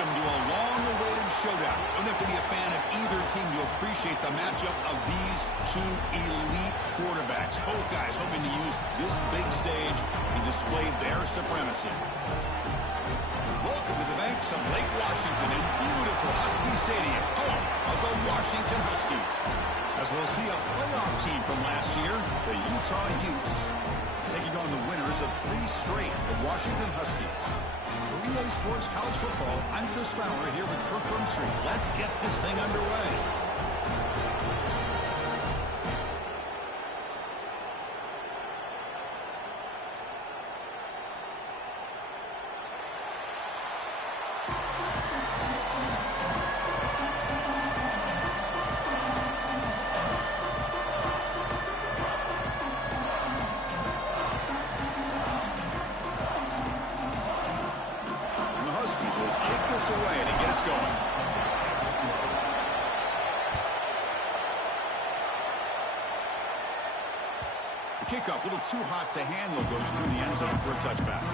Welcome to a long-awaited showdown. You don't have to be a fan of either team to appreciate the matchup of these two elite quarterbacks. Both guys hoping to use this big stage and display their supremacy. Welcome to the banks of Lake Washington in beautiful Husky Stadium, home of the Washington Huskies. As we'll see a playoff team from last year, the Utah Utes, taking on the winners of 3 straight, the Washington Huskies. For EA Sports College Football, I'm Chris Fowler here with Kirk Street. Let's get this thing underway. Away to get us going. The kickoff, a little too hot to handle, goes through the end zone for a touchback.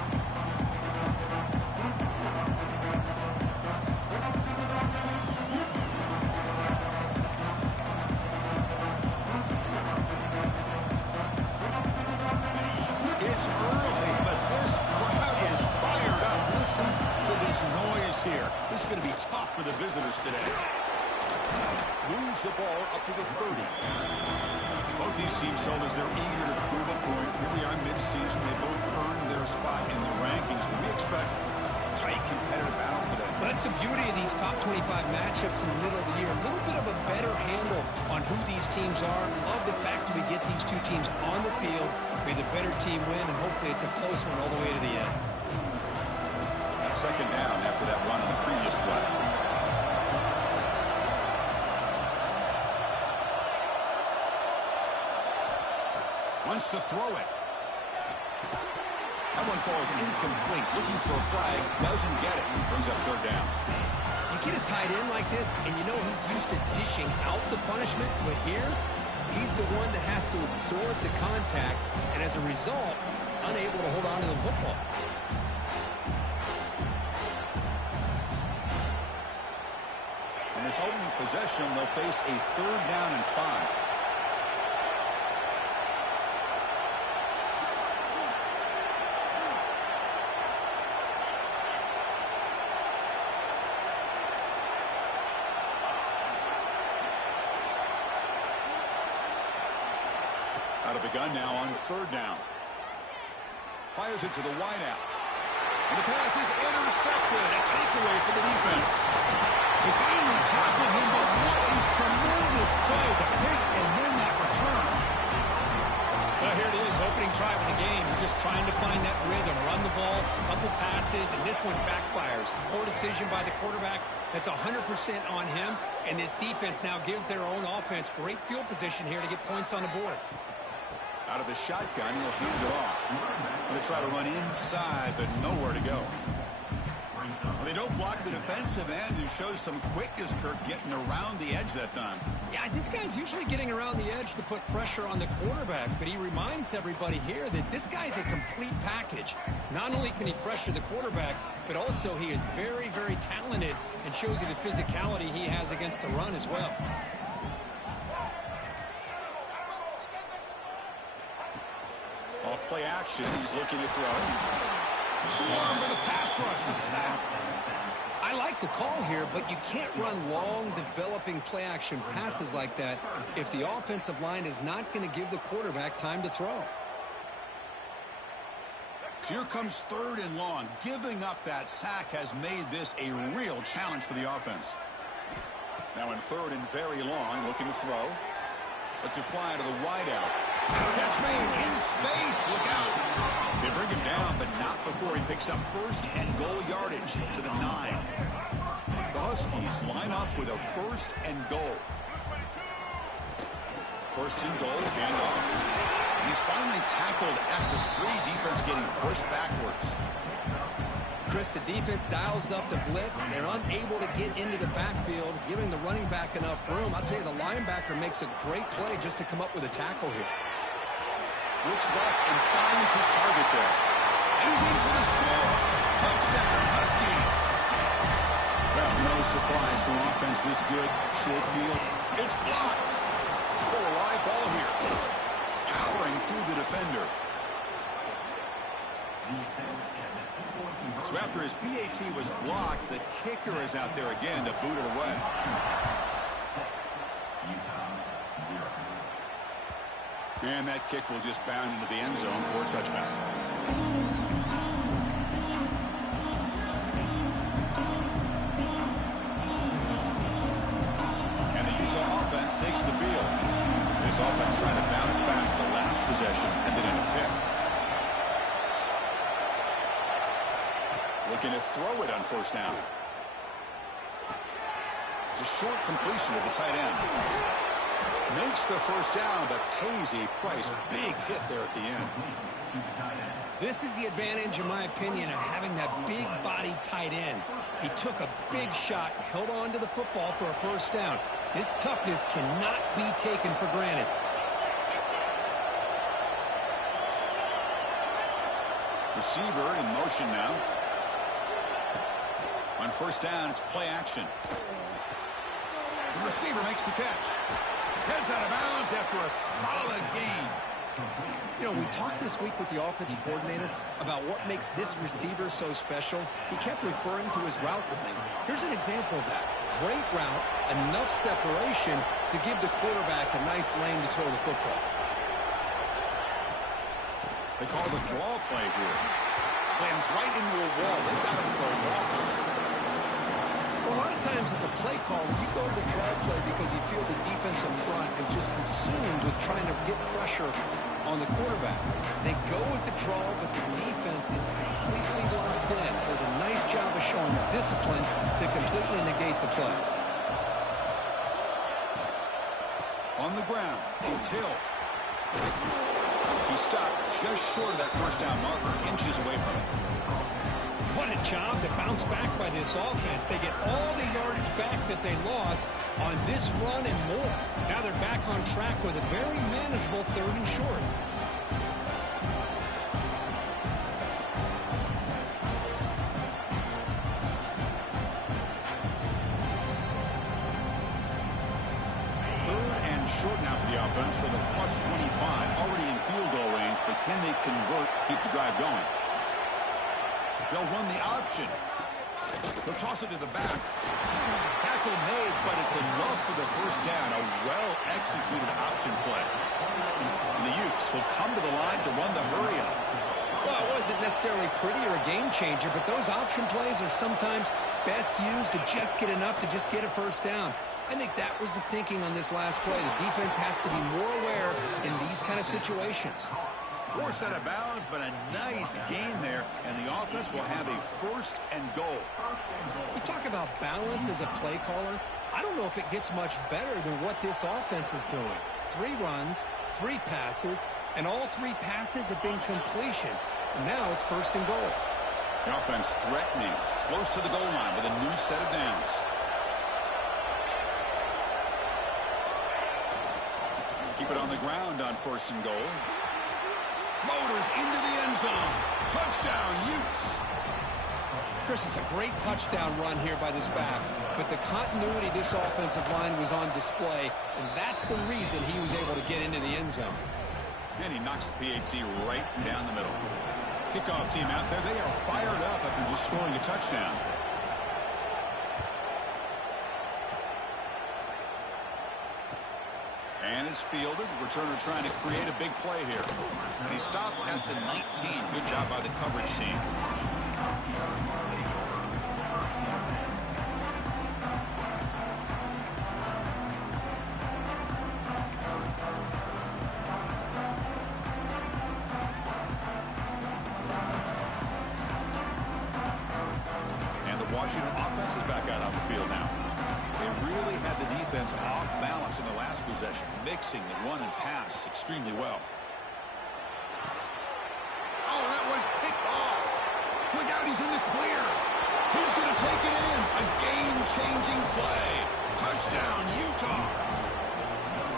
It's early, but this crowd is fired up. Listen to this noise here. This is going to be tough for the visitors today. Moves the ball up to the 30. Both these teams told us they're eager to prove a point. Really are mid-season. They both earned their spot in the rankings, but we expect tight competitive battle today. Well, that's the beauty of these top 25 matchups in the middle of the year. A little bit of a better handle on who these teams are. Love the fact that we get these two teams on the field. May the better team win, and hopefully it's a close one all the way to the end. Second down after that run on the previous play. Wants to throw it. That one falls incomplete. Looking for a flag. Doesn't get it. Brings up third down. You get a tight end like this, and you know he's used to dishing out the punishment. But here, he's the one that has to absorb the contact, and as a result, he's unable to hold on to the football. In this opening possession, they'll face a third down and 5. Out of the gun now on third down. Fires it to the wideout. And the pass is intercepted. A takeaway for the defense. They finally tackled him, but what a tremendous play. The pick and then that return. Well, here it is, opening drive of the game. We're just trying to find that rhythm, run the ball, a couple passes, and this one backfires. Poor decision by the quarterback. That's 100% on him, and this defense now gives their own offense great field position here to get points on the board. Out of the shotgun, he'll hand it off. Going to try to run inside, but nowhere to go. Well, they don't block the defensive end and shows some quickness, Kirk, getting around the edge that time. Yeah, this guy's usually getting around the edge to put pressure on the quarterback, but he reminds everybody here that this guy's a complete package. Not only can he pressure the quarterback, but also he is very, very talented and shows you the physicality he has against the run as well. Off play action, he's looking to throw. Swarm with a pass rush, a sack. I like the call here, but you can't run long, developing play-action passes like that if the offensive line is not going to give the quarterback time to throw. So here comes third and long. Giving up that sack has made this a real challenge for the offense. Now in third and very long, looking to throw. Lets it fly to the wideout. Catch made in space. Look out. They bring him down, but not before he picks up first and goal yardage to the 9. The Huskies line up with a first and goal. First and goal, handoff. He's finally tackled at the 3. Defense getting pushed backwards. Chris, the defense dials up the blitz. They're unable to get into the backfield, giving the running back enough room. I'll tell you, the linebacker makes a great play just to come up with a tackle here. Looks left and finds his target there. He's in for the score. Touchdown, Huskies. No surprise for offense this good. Short field. It's blocked. For a live ball here. Powering through the defender. So after his PAT was blocked, the kicker is out there again to boot it away. And that kick will just bound into the end zone for a touchback. And the Utah offense takes the field. This offense trying to bounce back the last possession and then in a pick. Looking to throw it on first down. The short completion of the tight end. Makes the first down, but pays a price. Big hit there at the end. This is the advantage, in my opinion, of having that big-body tight end. He took a big shot, held on to the football for a first down. His toughness cannot be taken for granted. Receiver in motion now. On first down, it's play action. The receiver makes the catch. Heads out of bounds after a solid gain. You know, we talked this week with the offensive coordinator about what makes this receiver so special. He kept referring to his route running. Here's an example of that. Great route, enough separation to give the quarterback a nice lane to throw the football. They call the draw play here. Slams right into a wall. They've got him for walks. Well, a lot of times as a play caller, you go to the draw play because you feel the defensive front is just consumed with trying to get pressure on the quarterback. They go with the draw, but the defense is completely locked in. Does a nice job of showing discipline to completely negate the play. On the ground, it's Hill. He stopped just short of that first down marker, inches away from it. What a job to bounce back by this offense. They get all the yardage back that they lost on this run and more. Now they're back on track with a very manageable 3rd and short. Short now for the offense for the +25. Already in field goal range, but can they convert, keep the drive going? They'll run the option. They'll toss it to the back. Tackle made, but it's enough for the first down. A well-executed option play. And the Utes will come to the line to run the hurry up. Well, it wasn't necessarily pretty or a game changer, but those option plays are sometimes best used to just get enough to just get a first down. I think that was the thinking on this last play. The defense has to be more aware in these kind of situations. Forced out of bounds, but a nice gain there, and the offense will have a 1st and goal. You talk about balance as a play caller. I don't know if it gets much better than what this offense is doing. 3 runs, 3 passes, and all 3 passes have been completions. And now it's 1st and goal. The offense threatening, close to the goal line with a new set of downs. Keep it on the ground on 1st and goal. Motors into the end zone. Touchdown, Utes. Chris, it's a great touchdown run here by this back, but the continuity of this offensive line was on display, and that's the reason he was able to get into the end zone. And he knocks the PAT right down the middle. Kickoff team out there. They are fired up after just scoring a touchdown. And it's fielded. Returner trying to create a big play here. And he stopped at the 19. Good job by the coverage team. And the Washington offense is back out on the field now. They really had the defense off balance in the last possession, mixing the run and pass extremely well. Oh, that one's picked off. Look out, he's in the clear. He's going to take it in. A game-changing play. Touchdown, Utah.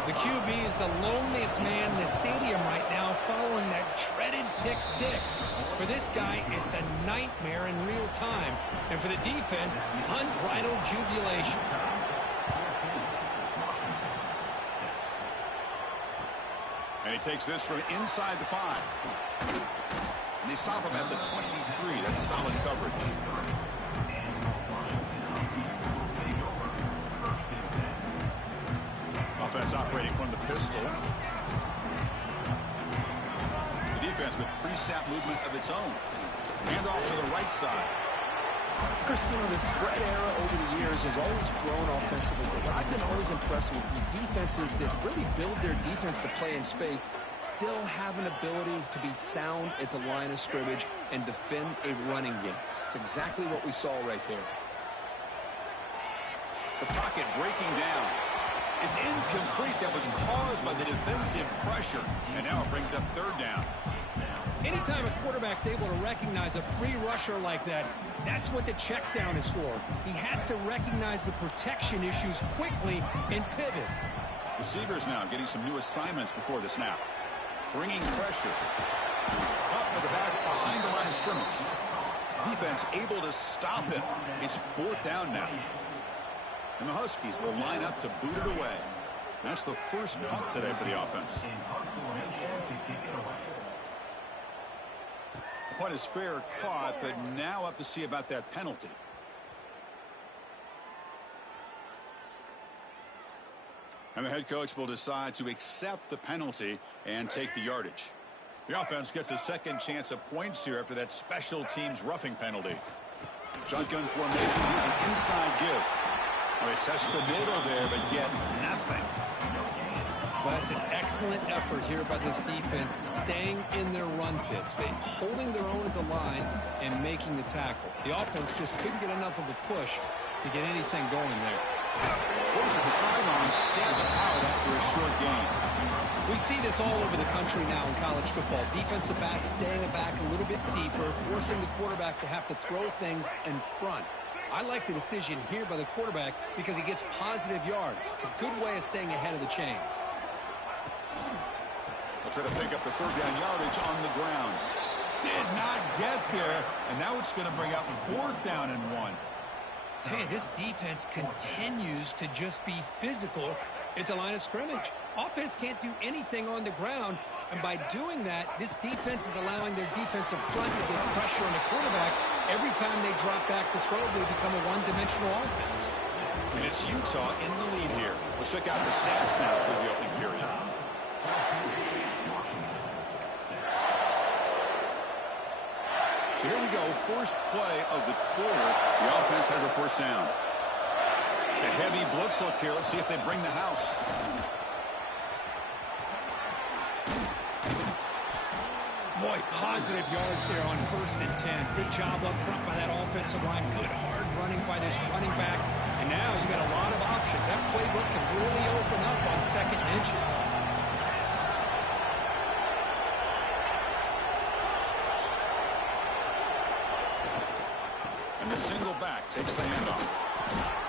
The QB is the loneliest man in the stadium right now following that dreaded pick six. For this guy, it's a nightmare in real time. And for the defense, unbridled jubilation. And he takes this from inside the 5. And they stop him at the 23. That's solid coverage. Offense operating from the pistol. The defense with pre-snap movement of its own. Hand off to the right side. Christine, the spread era over the years has always grown offensively, but what I've been always impressed with the defenses that really build their defense to play in space still have an ability to be sound at the line of scrimmage and defend a running game. It's exactly what we saw right there. The pocket breaking down. It's incomplete. That was caused by the defensive pressure. And now it brings up third down. Anytime a quarterback's able to recognize a free rusher like that, that's what the check down is for. He has to recognize the protection issues quickly and pivot. Receivers now getting some new assignments before the snap. Bringing pressure. Caught with the back behind the line of scrimmage. Defense able to stop it. It's fourth down now. And the Huskies will line up to boot it away. That's the first punt today for the offense. The punt is fair caught, but now up to see about that penalty. And the head coach will decide to accept the penalty and take the yardage. The offense gets a second chance at points here after that special teams roughing penalty. Shotgun formation. Here's an inside give. Well, they test the middle there, but get nothing. Well, that's an excellent effort here by this defense, staying in their run fits, holding their own at the line and making the tackle. The offense just couldn't get enough of a push to get anything going there. Goes to the sideline, steps out after a short gain. We see this all over the country now in college football. Defensive backs staying back a little bit deeper, forcing the quarterback to have to throw things in front. I like the decision here by the quarterback because he gets positive yards. It's a good way of staying ahead of the chains. They'll try to pick up the third down yardage on the ground. Did not get there, and now it's going to bring up fourth down and 1. Tell you, this defense continues to just be physical at the line of scrimmage. Offense can't do anything on the ground, and by doing that, this defense is allowing their defensive front to get pressure on the quarterback. Every time they drop back to throw, they become a one-dimensional offense. And it's Utah in the lead here. Let's check out the stats now for the opening period. So here we go, first play of the quarter. The offense has a first down. It's a heavy blitz look here. Let's see if they bring the house. Boy, positive yards there on 1st and 10. Good job up front by that offensive line. Good hard running by this running back. And now you got a lot of options. That playbook can really open up on second inches. And the single back takes the handoff.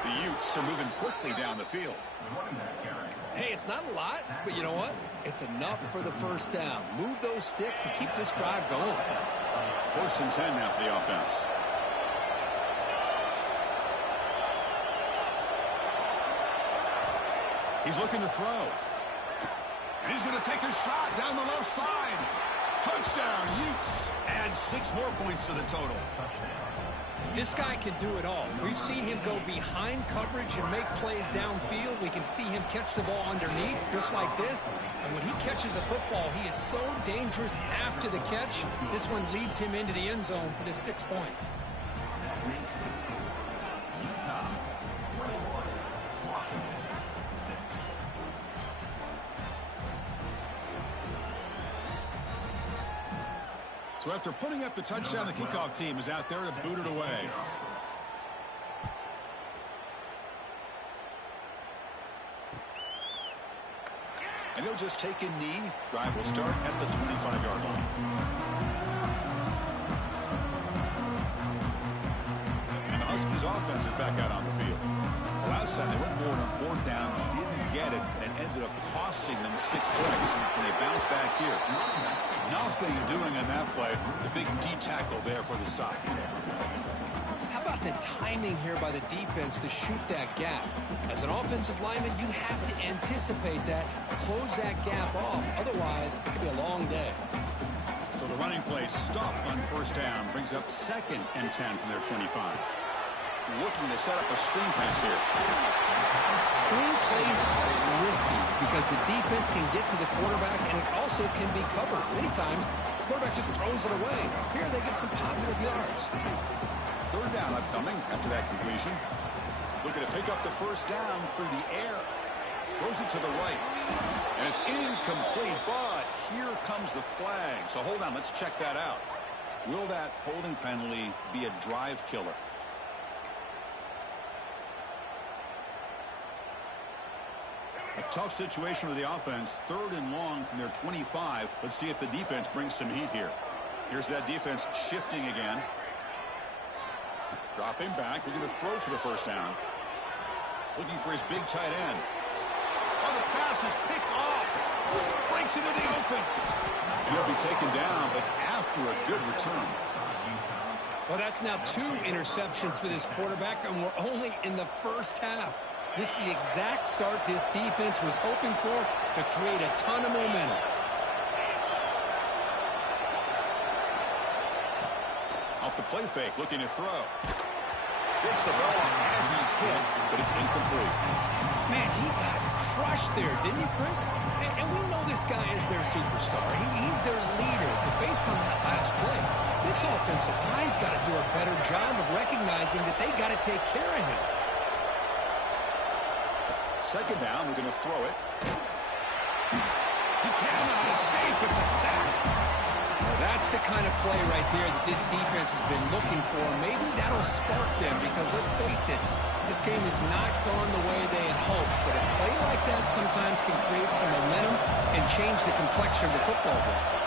The Utes are moving quickly down the field. Hey, it's not a lot, but you know what? It's enough for the first down. Move those sticks and keep this drive going. 1st and 10 now for the offense. He's looking to throw. And he's going to take a shot down the left side. Touchdown, Utes. Add 6 more points to the total. This guy can do it all. We've seen him go behind coverage and make plays downfield. We can see him catch the ball underneath, just like this. And when he catches a football, he is so dangerous after the catch. This one leads him into the end zone for the 6 points. So after putting up the touchdown, the kickoff team is out there to boot it away. And he'll just take a knee. Drive will start at the 25-yard line. And the Huskies offense is back out on the field. Allows last time. They went forward on fourth down, didn't get it, and it ended up costing them 6 points. And they bounce back here. Nothing doing on that play. The big D tackle there for the stop. How about the timing here by the defense to shoot that gap? As an offensive lineman, you have to anticipate that, close that gap off. Otherwise, it could be a long day. So the running play stop on first down brings up 2nd and 10 from their 25. Looking to set up a screen pass here. Screen plays are risky because the defense can get to the quarterback and it also can be covered. Many times, the quarterback just throws it away. Here they get some positive yards. Third down upcoming after that completion. Looking to pick up the first down through the air. Throws it to the right. And it's incomplete, but here comes the flag. So hold on, let's check that out. Will that holding penalty be a drive killer? A tough situation for the offense. 3rd and long from their 25. Let's see if the defense brings some heat here. Here's that defense shifting again. Dropping back, looking to throw for the first down. Looking for his big tight end. Oh, the pass is picked off. Breaks into the open. And he'll be taken down, but after a good return. Well, that's now 2 interceptions for this quarterback, and we're only in the first half. This is the exact start this defense was hoping for to create a ton of momentum. Off the play fake, looking to throw. Gets the ball as he's hit, but it's incomplete. Man, he got crushed there, didn't he, Chris? And we know this guy is their superstar. He's their leader. But based on that last play, this offensive line's got to do a better job of recognizing that they got to take care of him. Second down, we're going to throw it. He cannot escape. It's a sack. Well, that's the kind of play right there that this defense has been looking for. Maybe that'll spark them because, let's face it, this game has not gone the way they had hoped. But a play like that sometimes can create some momentum and change the complexion of the football game.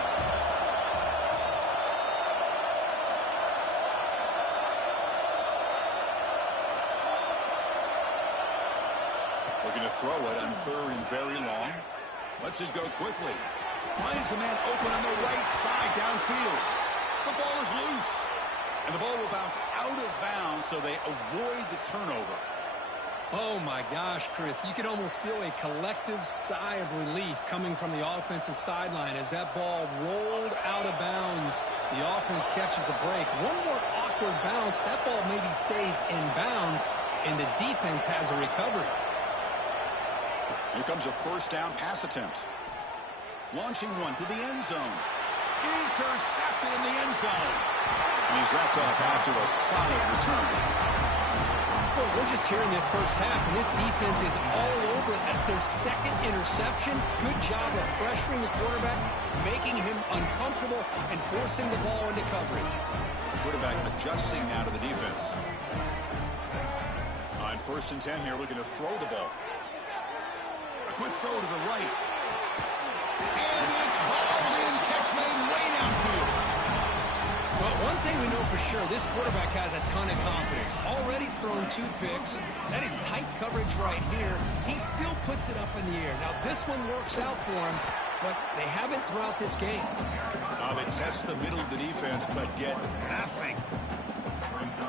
Looking to throw it on 3rd and very long. Lets it go quickly. Finds a man open on the right side downfield. The ball is loose. And the ball will bounce out of bounds, so they avoid the turnover. Oh, my gosh, Chris. You could almost feel a collective sigh of relief coming from the offensive sideline as that ball rolled out of bounds. The offense catches a break. One more awkward bounce. That ball maybe stays in bounds, and the defense has a recovery. Here comes a first down pass attempt. Launching one to the end zone. Intercepted in the end zone. And he's wrapped up after a solid return. Well, we're just here in this first half, and this defense is all over it. That's their 2nd interception. Good job of pressuring the quarterback, making him uncomfortable, and forcing the ball into coverage. Quarterback adjusting now to the defense. On 1st and 10 here, looking to throw the ball. A quick throw to the right. And it's hauled in. Catch made way downfield. Well, one thing we know for sure, this quarterback has a ton of confidence. Already thrown 2 picks. That is tight coverage right here. He still puts it up in the air. Now, this one works out for him, but they haven't throughout this game. They test the middle of the defense, but get nothing.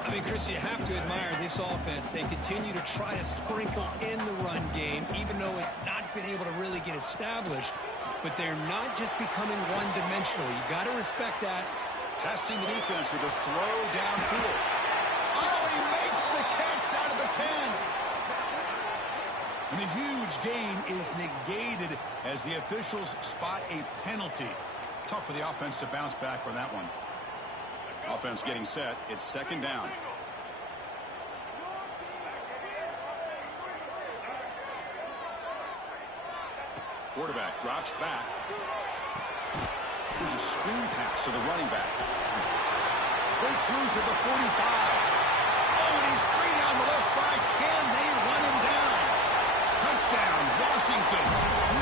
I mean, Chris, you have to admire this offense. They continue to try to sprinkle in the run game, even though it's not been able to really get established. But they're not just becoming one-dimensional. You got to respect that. Testing the defense with a throw downfield. Oh, he makes the catch out of the 10. And the huge game is negated as the officials spot a penalty. Tough for the offense to bounce back from that one. Offense getting set. It's 2nd down. Quarterback drops back. Here's a screen pass to the running back. Breaks loose at the 45. Oh, and he's free down the left side. Can they run him down? Touchdown, Washington.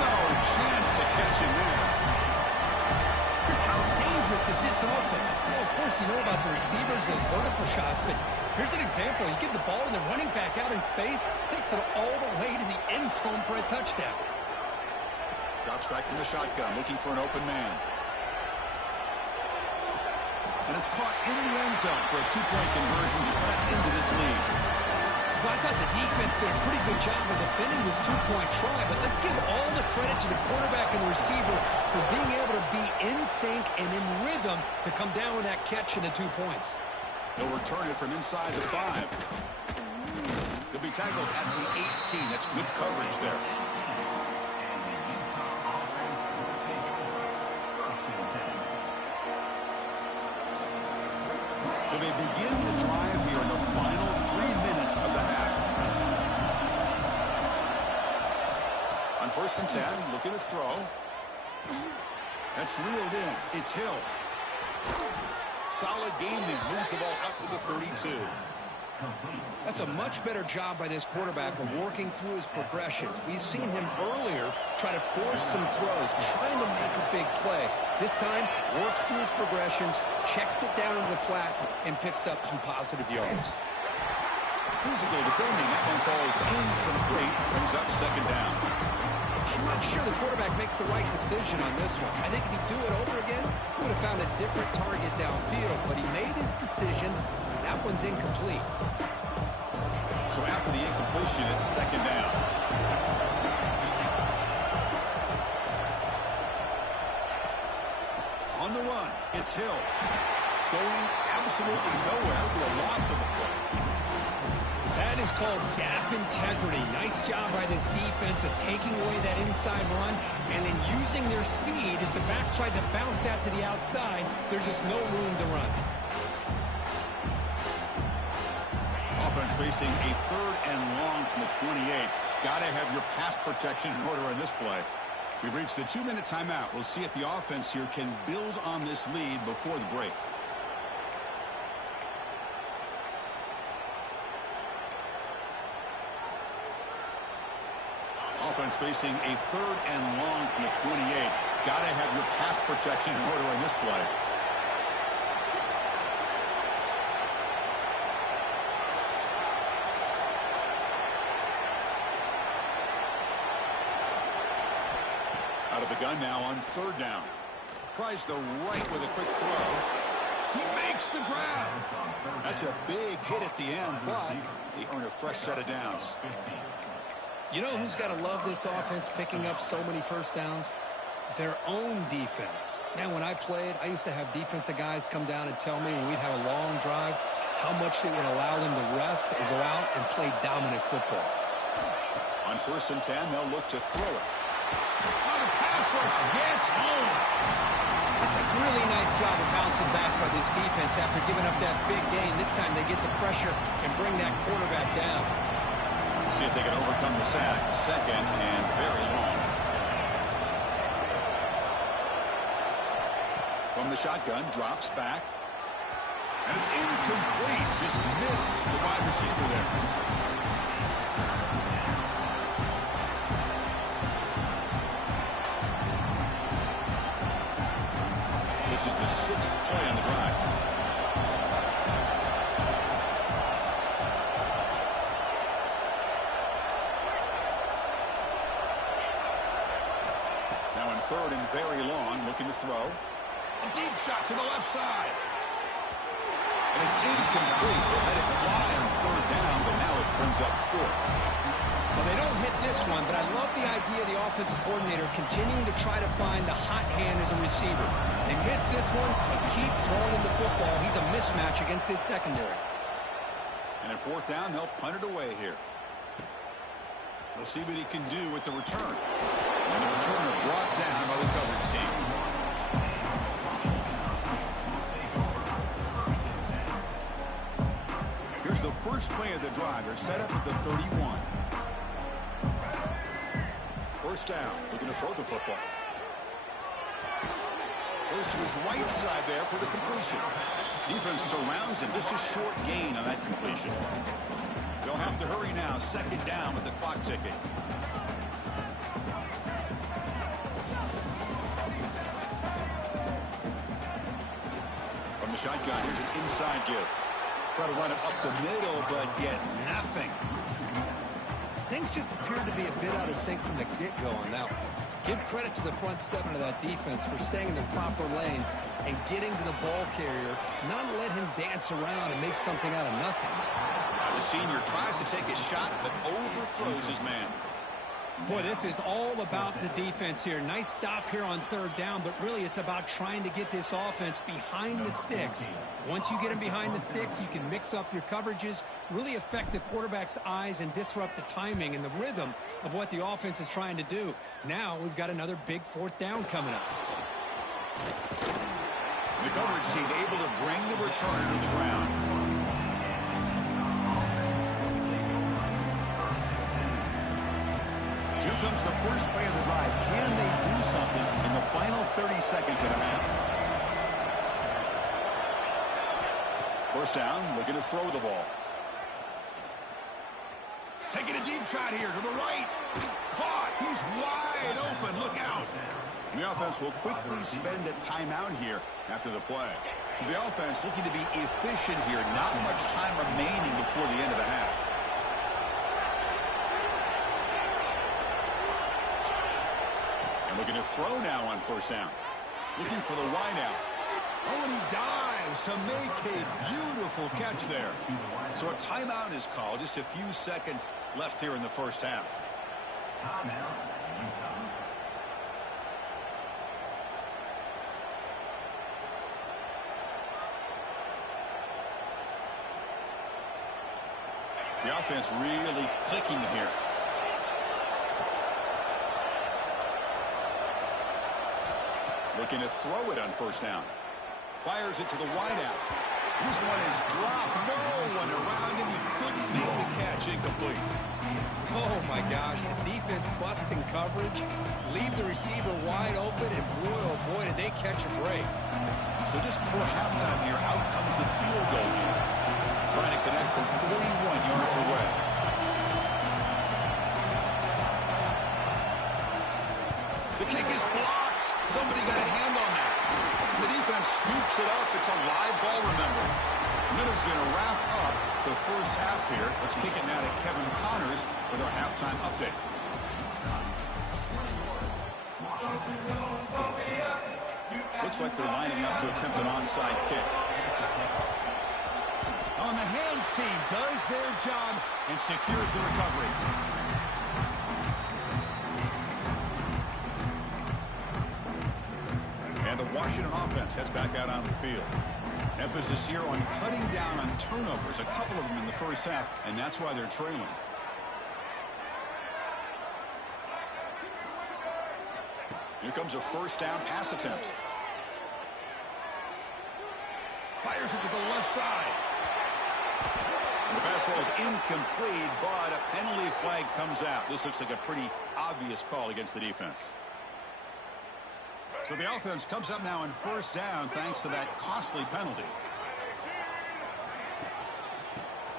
No chance to catch him there. Chris, how dangerous is this offense? Well, of course, you know about the receivers, those vertical shots, but Here's an example. You give the ball to the running back out in space, takes it all the way to the end zone for a touchdown. Drops back from the shotgun, looking for an open man. And it's caught in the end zone for a two-point conversion to cut into this lead. Well, I thought the defense did a pretty good job of defending this two-point try, but let's give all the credit to the quarterback and the receiver for being able to be in sync and in rhythm to come down with that catch and the 2 points. He'll return it from inside the 5. He'll be tackled at the 18. That's good coverage there. So they begin the drive here in the final 3 minutes of the half. On 1st and 10, looking to throw. That's reeled in. It's Hill. Solid gain there. Moves the ball up to the 32. That's a much better job by this quarterback of working through his progressions. We've seen him earlier try to force some throws, trying to make a big play. This time, works through his progressions, checks it down into the flat, and picks up some positive yards. Physically defending. That one falls incomplete. Brings up 2nd down. I'm not sure the quarterback makes the right decision on this one. I think if he'd do it over again, he would have found a different target downfield, but he made his decision. That one's incomplete. So after the incompletion, it's 2nd down. On the run, it's Hill. Going absolutely nowhere to a loss of a play. That is called gap integrity. Nice job by this defense of taking away that inside run and then using their speed as the back tried to bounce out to the outside. There's just no room to run. Offense facing a 3rd and long from the 28. Got to have your pass protection in order in this play. We've reached the 2-minute timeout. We'll see if the offense here can build on this lead before the break. Offense facing a 3rd and long from the 28. Got to have your pass protection in order in this play. Out of the gun now on 3rd down. Tries the right with a quick throw. He makes the grab. That's a big hit at the end, but they earn a fresh set of downs. You know who's got to love this offense picking up so many first downs? Their own defense. Man, when I played, I used to have defensive guys come down and tell me when we'd have a long drive how much they would allow them to rest or go out and play dominant football. On 1st and 10, they'll look to throw it. Oh, the pass rush gets home. It's a really nice job of bouncing back by this defense after giving up that big gain. This time they get the pressure and bring that quarterback down. See if they can overcome the sack. 2nd and very long. From the shotgun, drops back. And it's incomplete. Just missed the wide receiver there. This is the 6th play on the drive. Now in 3rd and very long, looking to throw. A deep shot to the left side. And it's incomplete. They let it fly on 3rd down, but now it brings up 4th. Well, they don't hit this one, but I love the idea of the offensive coordinator continuing to try to find the hot hand as a receiver. They miss this one and keep throwing him the football. He's a mismatch against his secondary. And at 4th down, they'll punt it away here. We'll see what he can do with the return. And the returner brought down by the coverage team. Here's the first play of the drive. They're set up at the 31. 1st down. Looking to throw the football. Goes to his right side there for the completion. Defense surrounds him. Just a short gain on that completion. They'll have to hurry now. 2nd down with the clock ticking. From the shotgun, here's an inside give. Try to run it up the middle, but get nothing. Things just appeared to be a bit out of sync from the get-go on that one. Give credit to the front seven of that defense for staying in the proper lanes and getting to the ball carrier, not let him dance around and make something out of nothing. The senior tries to take a shot, but overthrows his man. Boy, this is all about the defense here. Nice stop here on third down, but really it's about trying to get this offense behind the sticks. Once you get them behind the sticks, you can mix up your coverages, really affect the quarterback's eyes and disrupt the timing and the rhythm of what the offense is trying to do. Now we've got another big fourth down coming up. The coverage team able to bring the returner to the ground. Here comes the first play of the drive. Can they do something in the final 30 seconds of the half? First down, looking to throw the ball. Taking a deep shot here to the right. Caught. He's wide open. Look out. The offense will quickly spend a timeout here after the play. So the offense looking to be efficient here. Not much time remaining before the end of the half. Looking to throw now on first down. Looking for the wideout. Oh, and he dives to make a beautiful catch there. So a timeout is called. Just a few seconds left here in the first half. The offense really clicking here. Looking to throw it on first down. Fires it to the wideout. This one is dropped. No one around him. He couldn't make the catch. Incomplete. Oh, my gosh. The defense busting coverage. Leave the receiver wide open, and boy, oh boy, did they catch a break. So just before halftime here, out comes the field goal unit. Trying to connect from 41 yards away. The kick is blocked. Somebody got a hand on that. The defense scoops it up. It's a live ball, remember. Miller's going to wrap up the first half here. Let's kick it now to Kevin Connors with our halftime update. Looks like they're lining up to attempt an onside kick. On the hands team does their job and secures the recovery. And the Washington offense heads back out onto the field. Emphasis here on cutting down on turnovers, a couple of them in the first half, and that's why they're trailing. Here comes a first down pass attempt. Fires it to the left side. The pass ball is incomplete, but a penalty flag comes out. This looks like a pretty obvious call against the defense. So the offense comes up now in first down thanks to that costly penalty.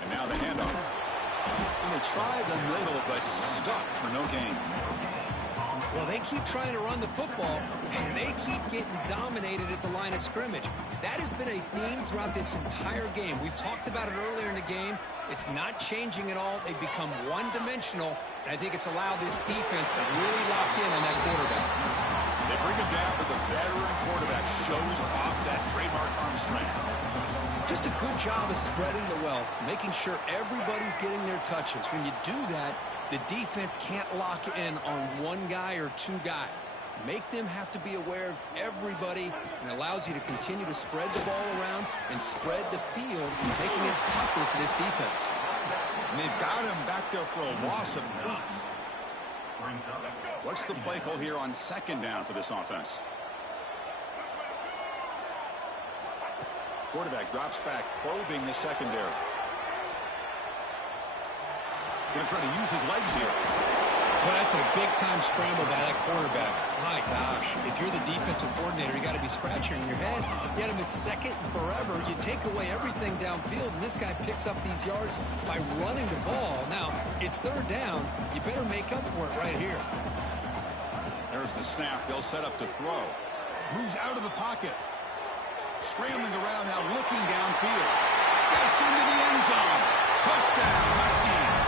And now the handoff. And they try the middle, but stuck for no gain. Well, they keep trying to run the football, and they keep getting dominated at the line of scrimmage. That has been a theme throughout this entire game. We've talked about it earlier in the game. It's not changing at all. They've become one-dimensional, and I think it's allowed this defense to really lock in on that quarterback. They bring him down, but the veteran quarterback shows off that trademark arm strength. Just a good job of spreading the wealth, making sure everybody's getting their touches. When you do that, the defense can't lock in on one guy or two guys. Make them have to be aware of everybody, and allows you to continue to spread the ball around and spread the field, making it tougher for this defense. And they've got him back there for a loss of 8. What's the play call here on second down for this offense? Quarterback drops back, probing the secondary. Going to try to use his legs here. Well, that's a big-time scramble by that quarterback. My gosh, if you're the defensive coordinator, you got to be scratching your head. You had him at second and forever. You take away everything downfield, and this guy picks up these yards by running the ball. Now, it's third down. You better make up for it right here. There's the snap. They'll set up to throw. Moves out of the pocket. Scrambling around now, looking downfield. Gets into the end zone. Touchdown, Huskies.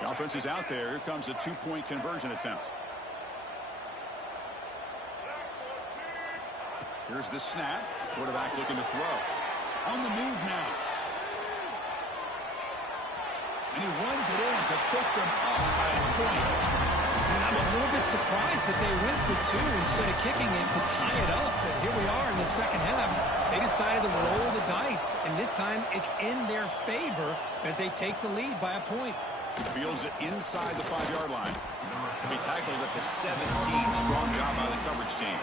The offense is out there. Here comes a two-point conversion attempt. Here's the snap. Quarterback looking to throw. On the move now. And he runs it in to put them up by a point. And I'm a little bit surprised that they went for two instead of kicking it to tie it up. But here we are in the second half. They decided to roll the dice, and this time it's in their favor as they take the lead by a point. Fields it inside the 5-yard line. He tackled at the 17. Strong job by the coverage team.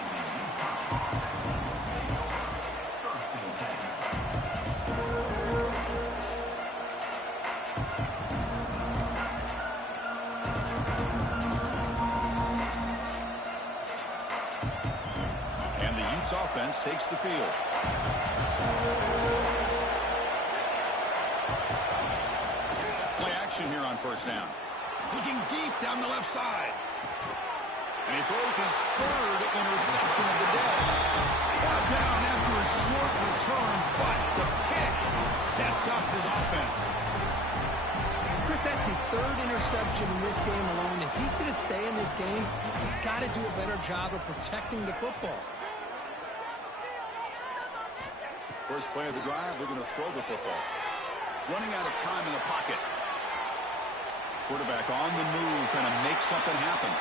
And the Utes offense takes the field. Here on first down. Looking deep down the left side. And he throws his third interception of the day. Brought down after a short return, but the pick sets up his offense. Chris, that's his third interception in this game alone. If he's going to stay in this game, he's got to do a better job of protecting the football. First play of the drive, they're going to throw the football. Running out of time in the pocket. Quarterback on the move, trying to make something happen.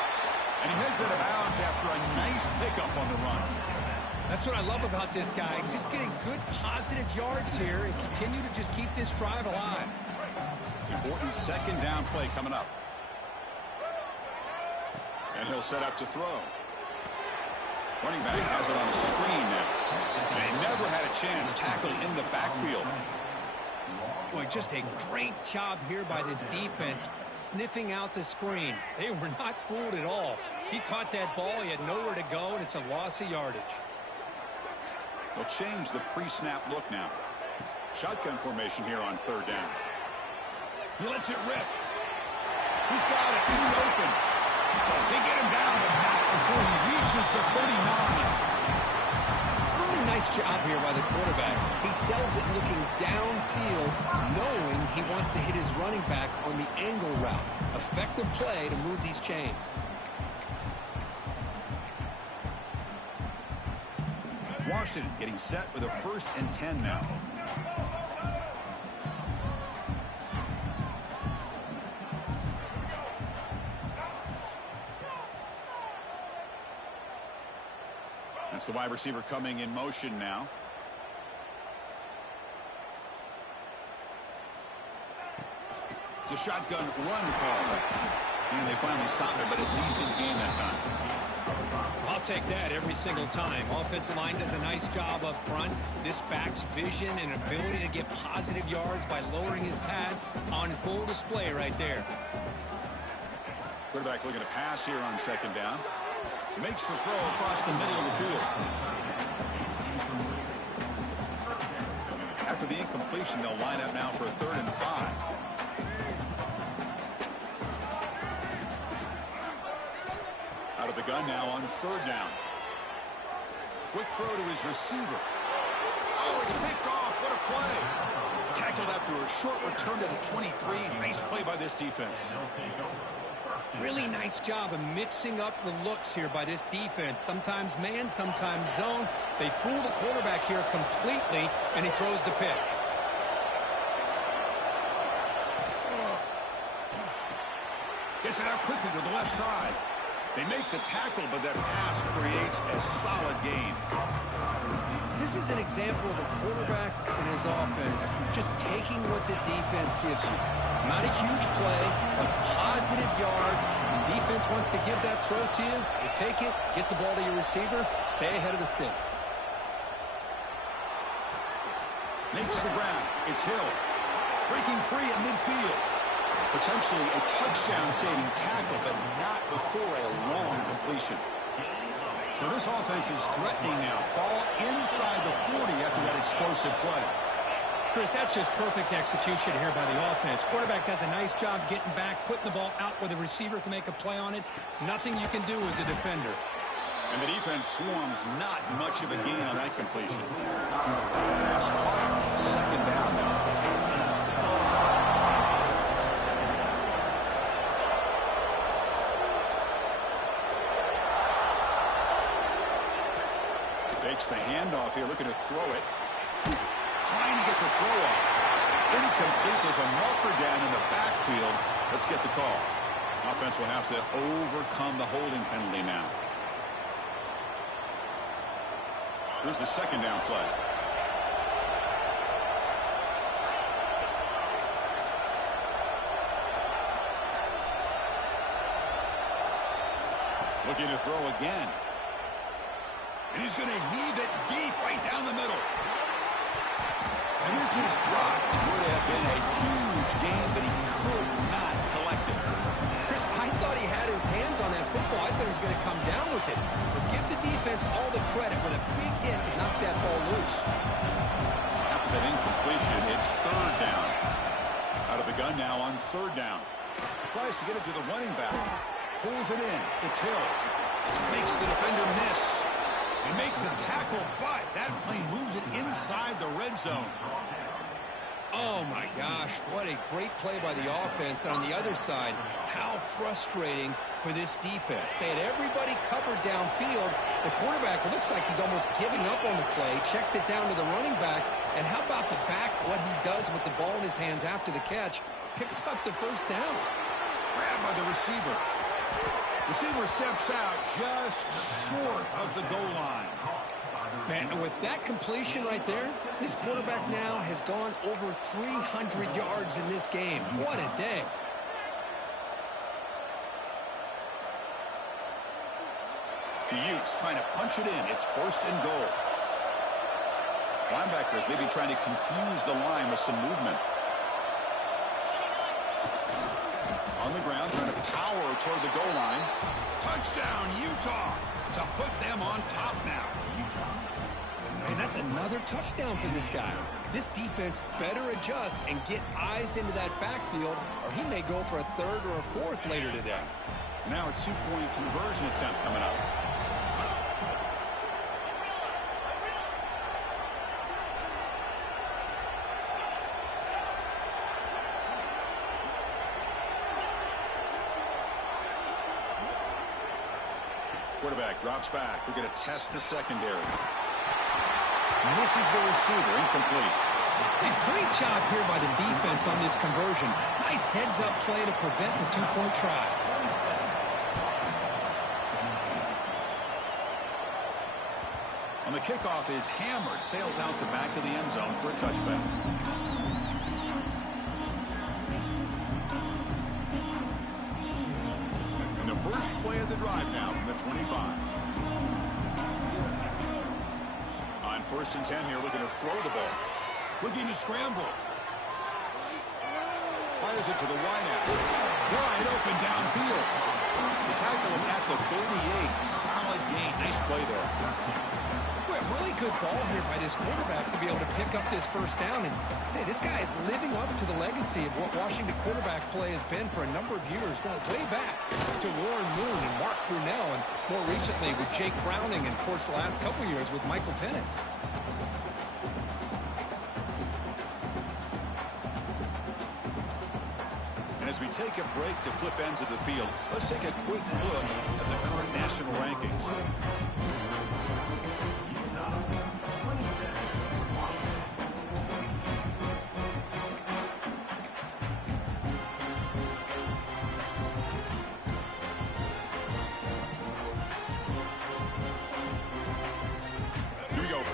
And he heads out of bounds after a nice pickup on the run. That's what I love about this guy. Just getting good positive yards here and continue to just keep this drive alive. Important second down play coming up. And he'll set up to throw. Running back has it on a screen now. And he never had a chance tackled in the backfield. Boy, just a great job here by this defense, sniffing out the screen. They were not fooled at all. He caught that ball. He had nowhere to go, and it's a loss of yardage. They'll change the pre-snap look now. Shotgun formation here on third down. He lets it rip. He's got it in the open. They get him down to back before he reaches the 39. Nice job here by the quarterback. He sells it looking downfield, knowing he wants to hit his running back on the angle route. Effective play to move these chains. Washington getting set with a 1st and 10 now. That's the wide receiver coming in motion now. It's a shotgun run call. And they finally stop it, but a decent gain that time. I'll take that every single time. Offensive line does a nice job up front. This back's vision and ability to get positive yards by lowering his pads on full display right there. Quarterback looking to pass here on second down. Makes the throw across the middle of the field. After the incompletion, they'll line up now for a 3rd and 5. Out of the gun now on 3rd down. Quick throw to his receiver. Oh, it's picked off. What a play. Tackled after a short return to the 23. Nice play by this defense. Really nice job of mixing up the looks here by this defense. Sometimes man, sometimes zone. They fool the quarterback here completely, and he throws the pick. Gets it out quickly to the left side. They make the tackle, but that pass creates a solid gain. This is an example of a quarterback and his offense just taking what the defense gives you. Not a huge play, but positive yards. The defense wants to give that throw to you. You take it, get the ball to your receiver, stay ahead of the sticks. Makes the ground. It's Hill. Breaking free at midfield. Potentially a touchdown-saving tackle, but not before a long completion. So this offense is threatening now. Ball inside the 40 after that explosive play. Chris, that's just perfect execution here by the offense. Quarterback does a nice job getting back, putting the ball out where the receiver can make a play on it. Nothing you can do as a defender. And the defense swarms not much of a gain on that completion. Pass caught. Second down now. Fakes the handoff here, looking to throw it. Trying to get the throw off. Incomplete. There's a marker down in the backfield. Let's get the call. Offense will have to overcome the holding penalty now. Here's the second down play. Looking to throw again. And he's going to heave it deep right down the middle. And this is dropped. Would have been a huge gain, but he could not collect it. Chris, I thought he had his hands on that football. I thought he was going to come down with it. But give the defense all the credit with a big hit to knock that ball loose. After that incompletion, it's third down. Out of the gun now on third down. Tries to get it to the running back. Pulls it in. It's Hill. Makes the defender miss. And make the tackle, but that play moves it inside the red zone. Oh, my gosh. What a great play by the offense. And on the other side, how frustrating for this defense. They had everybody covered downfield. The quarterback looks like he's almost giving up on the play. Checks it down to the running back. And how about the back, what he does with the ball in his hands after the catch? Picks up the first down. Grabbed by the receiver. Receiver steps out just short of the goal line. Man, with that completion right there, this quarterback now has gone over 300 yards in this game. What a day. The Utes trying to punch it in. It's first and goal. Linebackers maybe trying to confuse the line with some movement. On the ground, trying to power toward the goal line. Touchdown, Utah, to put them on top now. And that's another touchdown for this guy. This defense better adjust and get eyes into that backfield, or he may go for a third or a fourth later today. Now a two-point conversion attempt coming up. Quarterback drops back. We're going to test the secondary. Misses the receiver. Incomplete. A great job here by the defense on this conversion. Nice heads-up play to prevent the two-point try. On the kickoff is hammered. Sails out the back of the end zone for a touchback. First play of the drive now from the 25. On first and 10 here, looking to throw the ball. Looking to scramble. Fires it to the wideout. Wide open downfield. They tackle him at the 38. Solid gain. Nice play there. Really good ball here by this quarterback to be able to pick up this first down. And hey, this guy is living up to the legacy of what Washington quarterback play has been for a number of years, going way back to Warren Moon and Mark Brunell, and more recently with Jake Browning, and of course the last couple years with Michael Penix. And as we take a break to flip ends of the field, let's take a quick look at the current national rankings.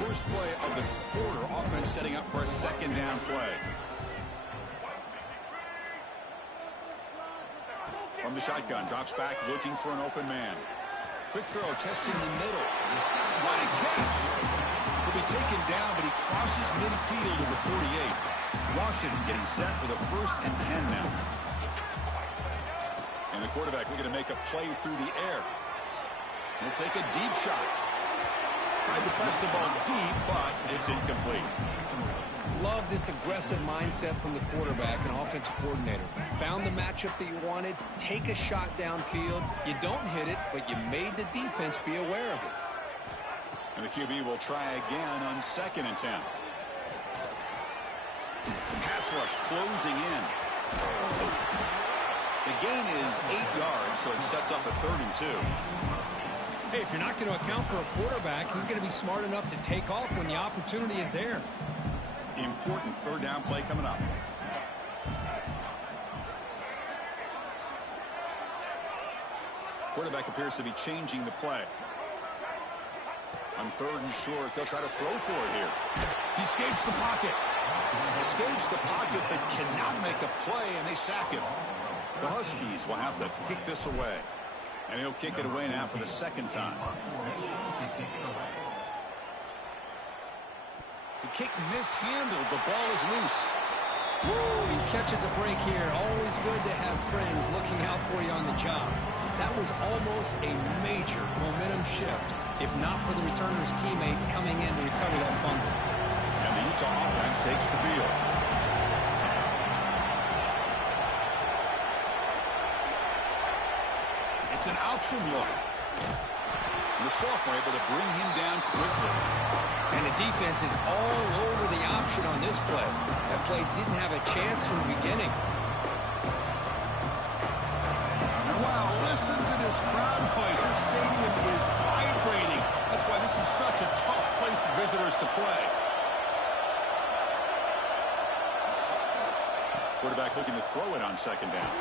First play of the quarter. Offense setting up for a second down play. From the shotgun, drops back, looking for an open man. Quick throw, testing the middle. What a catch! Will be taken down, but he crosses midfield to the 48. Washington getting set for the first and 10 now. And the quarterback looking to make a play through the air. He'll take a deep shot. Tried to press the ball deep, but it's incomplete. Love this aggressive mindset from the quarterback and offensive coordinator. Found the matchup that you wanted, take a shot downfield. You don't hit it, but you made the defense be aware of it. And the QB will try again on 2nd and 10. Pass rush closing in. The gain is 8 yards, so it sets up a 3rd and 2. Hey, if you're not going to account for a quarterback, he's going to be smart enough to take off when the opportunity is there. Important 3rd down play coming up. Quarterback appears to be changing the play. On 3rd and short, they'll try to throw for it here. He escapes the pocket. Escapes the pocket, but cannot make a play, and they sack him. The Huskies will have to kick this away. And he'll kick it away now for the 2nd time. The kick mishandled. The ball is loose. Woo, he catches a break here. Always good to have friends looking out for you on the job. That was almost a major momentum shift, if not for the returner's teammate coming in to recover that fumble. And the Utah offense takes the field. It's an option look. And the sophomore able to bring him down quickly. And the defense is all over the option on this play. That play didn't have a chance from the beginning. And wow, listen to this crowd noise. This stadium is vibrating. That's why this is such a tough place for visitors to play. Quarterback looking to throw it on 2nd down.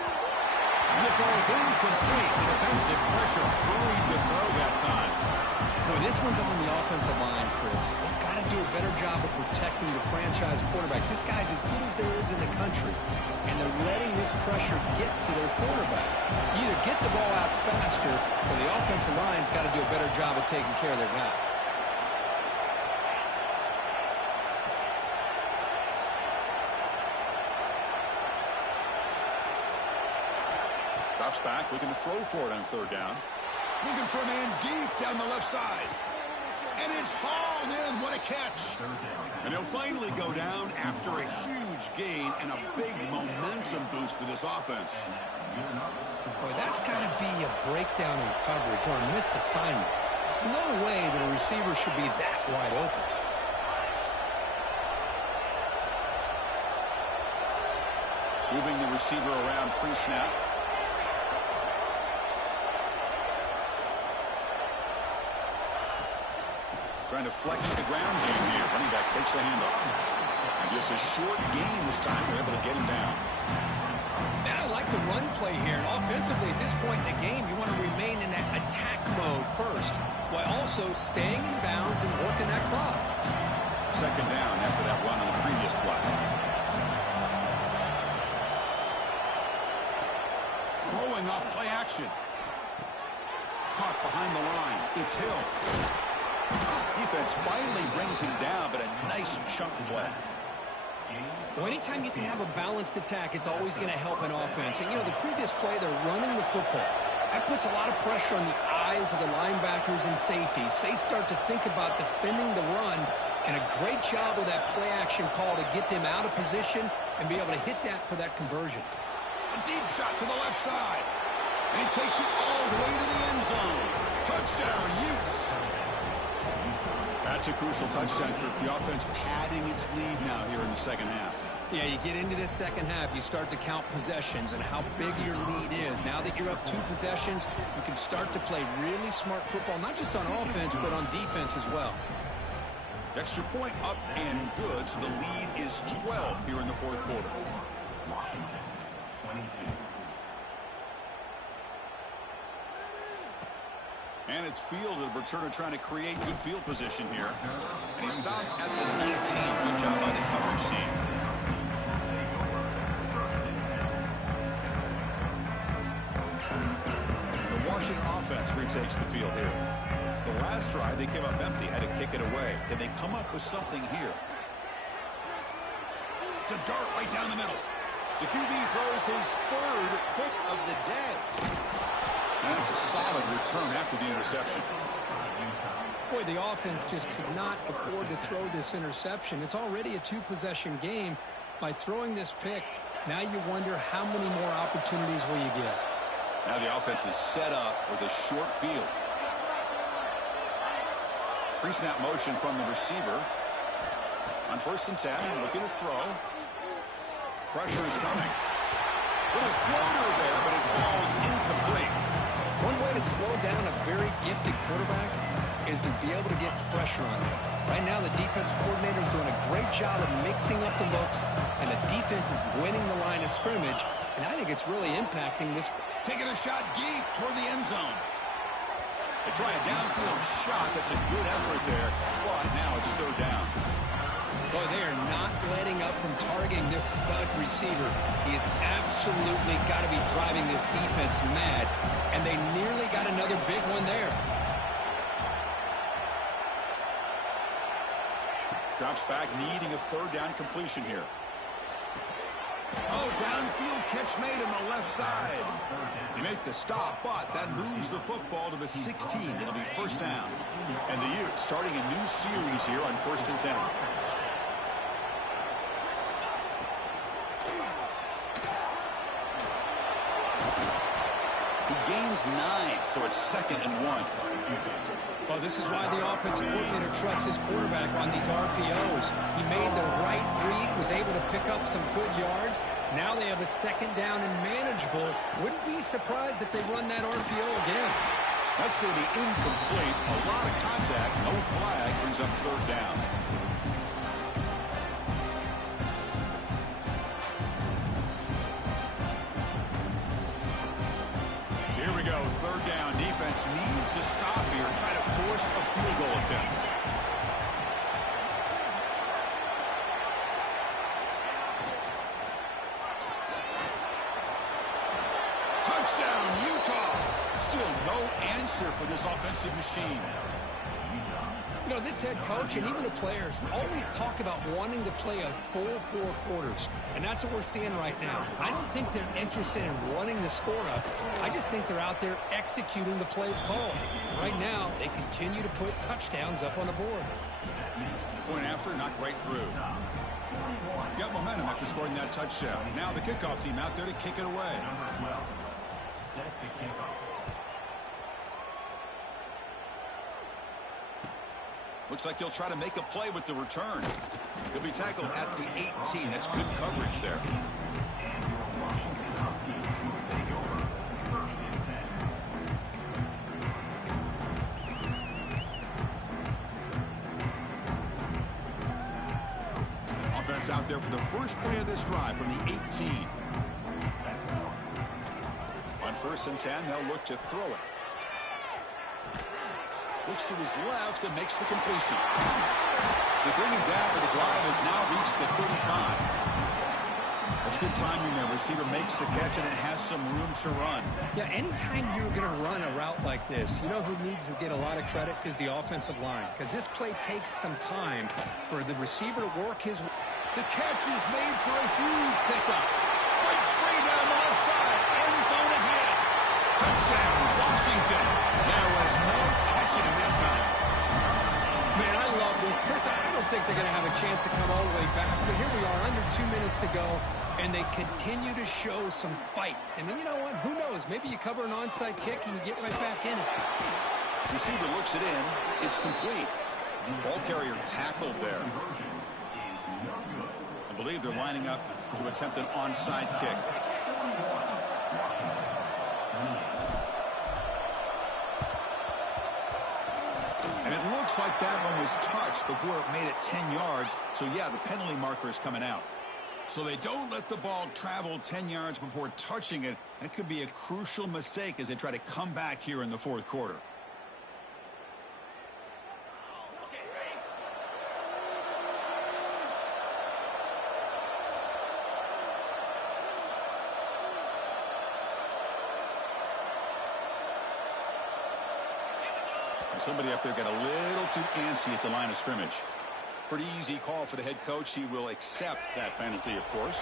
And it goes incomplete. The defensive pressure hurried the throw that time. Boy, this one's on the offensive line, Chris. They've got to do a better job of protecting the franchise quarterback. This guy's as good as there is in the country, and they're letting this pressure get to their quarterback. You either get the ball out faster, or the offensive line's got to do a better job of taking care of their guy. Drops back, looking to throw for it on 3rd down. Looking for a man deep down the left side. And it's hauled in. What a catch. And he'll finally go down after a huge gain and a big momentum boost for this offense. Boy, that's got to be a breakdown in coverage or a missed assignment. There's no way that a receiver should be that wide open. Moving the receiver around pre-snap. Trying to flex the ground game here. Running back takes the handoff. And just a short gain this time. We're able to get him down. And I like the run play here. And offensively, at this point in the game, you want to remain in that attack mode first, while also staying in bounds and working that clock. 2nd down after that run on the previous play. Throwing off play action. Caught behind the line. It's Hill. Defense finally brings him down, but a nice chunk play. Well, anytime you can have a balanced attack, it's always going to help an offense. And, you know, the previous play, they're running the football. That puts a lot of pressure on the eyes of the linebackers and safeties. They start to think about defending the run, and a great job with that play action call to get them out of position and be able to hit that for that conversion. A deep shot to the left side. And he takes it all the way to the end zone. Touchdown, Utes. That's a crucial touchdown for the offense padding its lead now here in the 2nd half. Yeah, you get into this 2nd half, you start to count possessions and how big your lead is. Now that you're up 2 possessions, you can start to play really smart football, not just on offense, but on defense as well. Extra point up and good, so the lead is 12 here in the 4th quarter. Washington, 22. And it's fielded. Returner trying to create good field position here. And he stopped at the 19. Good job by the coverage team. The Washington offense retakes the field here. The last drive, they came up empty, had to kick it away. Can they come up with something here? It's a dart right down the middle. The QB throws his 3rd pick of the day. And that's a solid return after the interception. Boy, the offense just could not afford to throw this interception. It's already a two-possession game. By throwing this pick, now you wonder how many more opportunities will you get. Now the offense is set up with a short field. Pre-snap motion from the receiver. On 1st and 10, looking to throw. Pressure is coming. Little floater there, but it falls incomplete. One way to slow down a very gifted quarterback is to be able to get pressure on him. Right now, the defense coordinator is doing a great job of mixing up the looks, and the defense is winning the line of scrimmage, and I think it's really impacting this. Taking a shot deep toward the end zone. They try a downfield shot. That's a good effort there, but now it's 3rd down. Boy, they are not letting up from targeting this stud receiver. He has absolutely got to be driving this defense mad, and they nearly got another big one there. Drops back, needing a 3rd down completion here. Oh, downfield catch made on the left side. They make the stop, but that moves the football to the 16. It'll be 1st down. And the Utes starting a new series here on 1st and 10. He gains 9, so it's 2nd and 1. Well, this is why the offensive coordinator trusts his quarterback on these RPOs. He made the right read, was able to pick up some good yards. Now they have a 2nd down and manageable. Wouldn't be surprised if they run that RPO again. That's going to be incomplete. A lot of contact, no flag, brings up 3rd down. Here we go, 3rd down. Defense needs to stop here, try to force a field goal attempt. Touchdown, Utah! Still no answer for this offensive machine. You know, this head coach and even the players always talk about wanting to play a full 4 quarters, and that's what we're seeing right now. I don't think they're interested in running the score up. I just think they're out there executing the plays called. Right now, they continue to put touchdowns up on the board. Point after, knocked right through. Got momentum after scoring that touchdown. Now the kickoff team out there to kick it away. Looks like he'll try to make a play with the return. He'll be tackled at the 18. That's good coverage there. Offense out there for the first play of this drive from the 18. On 1st and 10, they'll look to throw it. Looks to his left and makes the completion. They bring him down, but the drive has now reached the 35. That's good timing there. Receiver makes the catch and it has some room to run. Yeah, anytime you're going to run a route like this, you know who needs to get a lot of credit is the offensive line, because this play takes some time for the receiver to work his. The catch is made for a huge pickup. Breaks free down the left side. End zone ahead. Touchdown, Washington. There was no catching him in time. Man, I love this. Chris, I don't think they're going to have a chance to come all the way back, but here we are, under 2 minutes to go, and they continue to show some fight. And then, you know what? Who knows? Maybe you cover an onside kick and you get right back in it. Receiver looks it in. It's complete. Ball carrier tackled there. I believe they're lining up to attempt an onside kick. And it looks like that one was touched before it made it 10 yards. So, yeah, the penalty marker is coming out. So they don't let the ball travel 10 yards before touching it. That could be a crucial mistake as they try to come back here in the 4th quarter. Somebody up there got a little too antsy at the line of scrimmage. Pretty easy call for the head coach. He will accept that penalty, of course.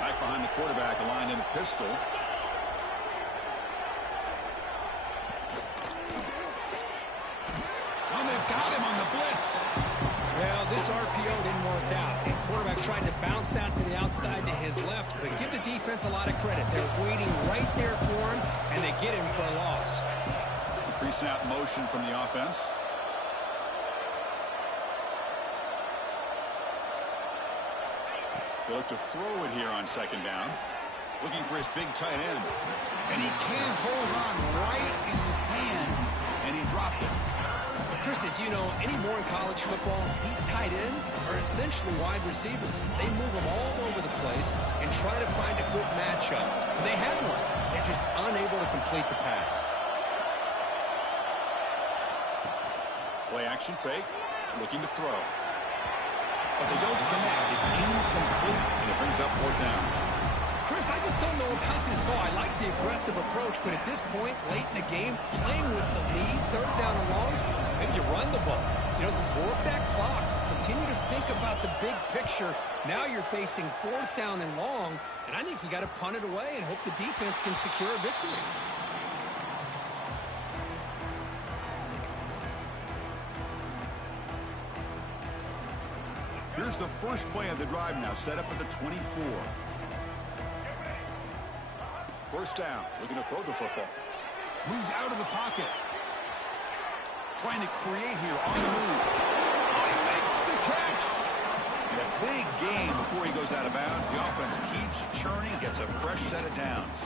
Back behind the quarterback, aligned in a pistol. Well, they've bounce out to the outside to his left, but give the defense a lot of credit. They're waiting right there for him, and they get him for a loss. Pre-snap motion from the offense. They look to throw it here on second down. Looking for his big tight end. And he can't hold on right in his hands, and he dropped it. Chris, as you know, anymore in college football, these tight ends are essentially wide receivers. They move them all over the place and try to find a good matchup. And they have one. They're just unable to complete the pass. Play action fake. Looking to throw. But they don't connect. It's incomplete, and it brings up fourth down. Chris, I just don't know about this call. I like the aggressive approach, but at this point, late in the game, playing with the lead, third down and long, maybe you run the ball. You know, work that clock. Continue to think about the big picture. Now you're facing fourth down and long, and I think you got to punt it away and hope the defense can secure a victory. Here's the first play of the drive now, set up at the 24. First down, looking to throw the football. Moves out of the pocket. Trying to create here on the move. Oh, he makes the catch. And a big gain before he goes out of bounds. The offense keeps churning, gets a fresh set of downs.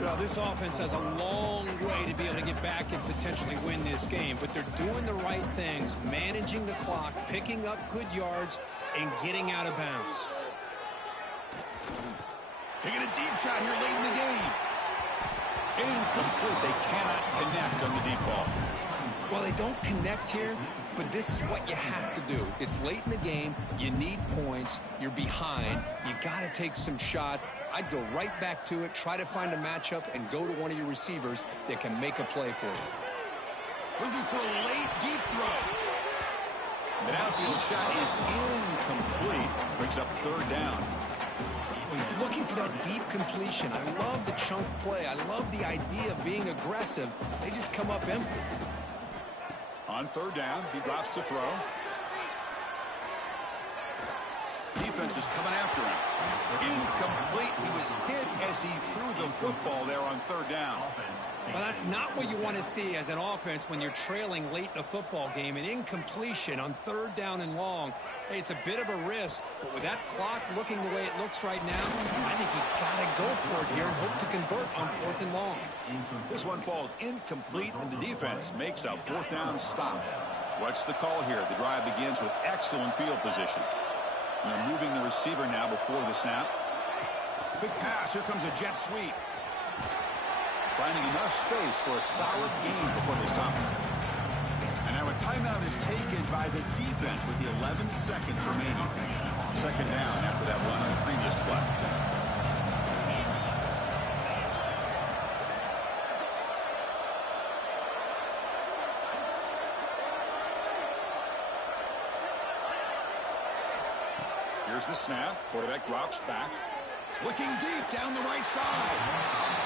Well, this offense has a long way to be able to get back and potentially win this game, but they're doing the right things, managing the clock, picking up good yards, and getting out of bounds. Taking a deep shot here late in the game. Incomplete. They cannot connect on the deep ball. Well, they don't connect here, but this is what you have to do. It's late in the game. You need points. You're behind. You got to take some shots. I'd go right back to it, try to find a matchup, and go to one of your receivers that can make a play for you. Looking for a late deep throw. The downfield shot is incomplete. Brings up third down. He's looking for that deep completion. I love the chunk play. I love the idea of being aggressive. They just come up empty. On third down, he drops to throw. Defense is coming after him. Incomplete. He was hit as he threw the football there on third down. Well, that's not what you want to see as an offense when you're trailing late in a football game. An incompletion on third down and long. Hey, it's a bit of a risk, but with that clock looking the way it looks right now, I think you got to go for it here and hope to convert on fourth and long. This one falls incomplete, and the defense makes a fourth down stop. What's the call here? The drive begins with excellent field position. They're moving the receiver now before the snap. Big pass. Here comes a jet sweep. Finding enough space for a solid gain before they stop him. And now a timeout is taken by the defense with the 11 seconds remaining. Second down after that run on the previous play. Here's the snap. Quarterback drops back. Looking deep down the right side.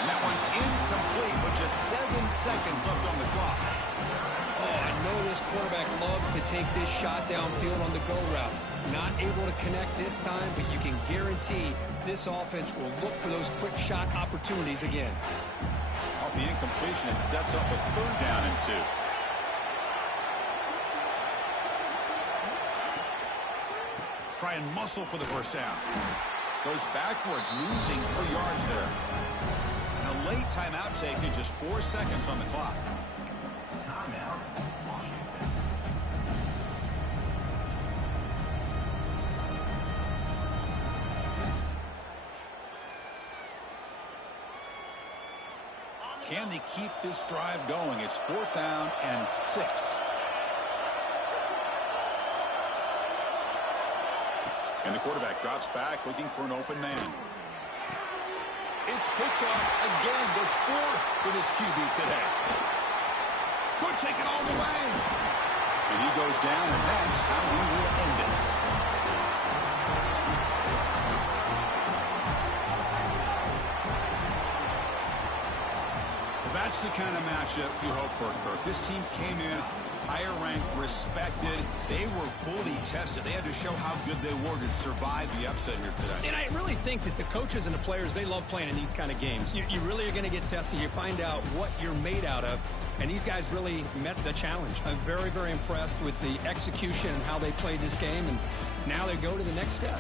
And that one's incomplete with just 7 seconds left on the clock. Oh, I know this quarterback loves to take this shot downfield on the go route. Not able to connect this time, but you can guarantee this offense will look for those quick shot opportunities again. Off the incompletion, it sets up a third down and 2. Try and muscle for the first down. Goes backwards, losing 3 yards there. And a late timeout taken, just 4 seconds on the clock. Can they keep this drive going? It's fourth down and 6. And the quarterback drops back, looking for an open man. It's picked off again, the 4th for this QB today. Could take it all the way. And he goes down, and that's how we will end it. That's the kind of matchup you hope for, Kirk. This team came in higher ranked, respected. They were fully tested. They had to show how good they were to survive the upset here today. And I really think that the coaches and the players, they love playing in these kind of games. You really are going to get tested. You find out what you're made out of. And these guys really met the challenge. I'm very, very impressed with the execution and how they played this game. And now they go to the next step.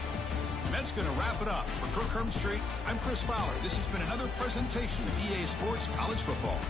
And that's going to wrap it up. For Cook Herm Street, I'm Chris Fowler. This has been another presentation of EA Sports College Football.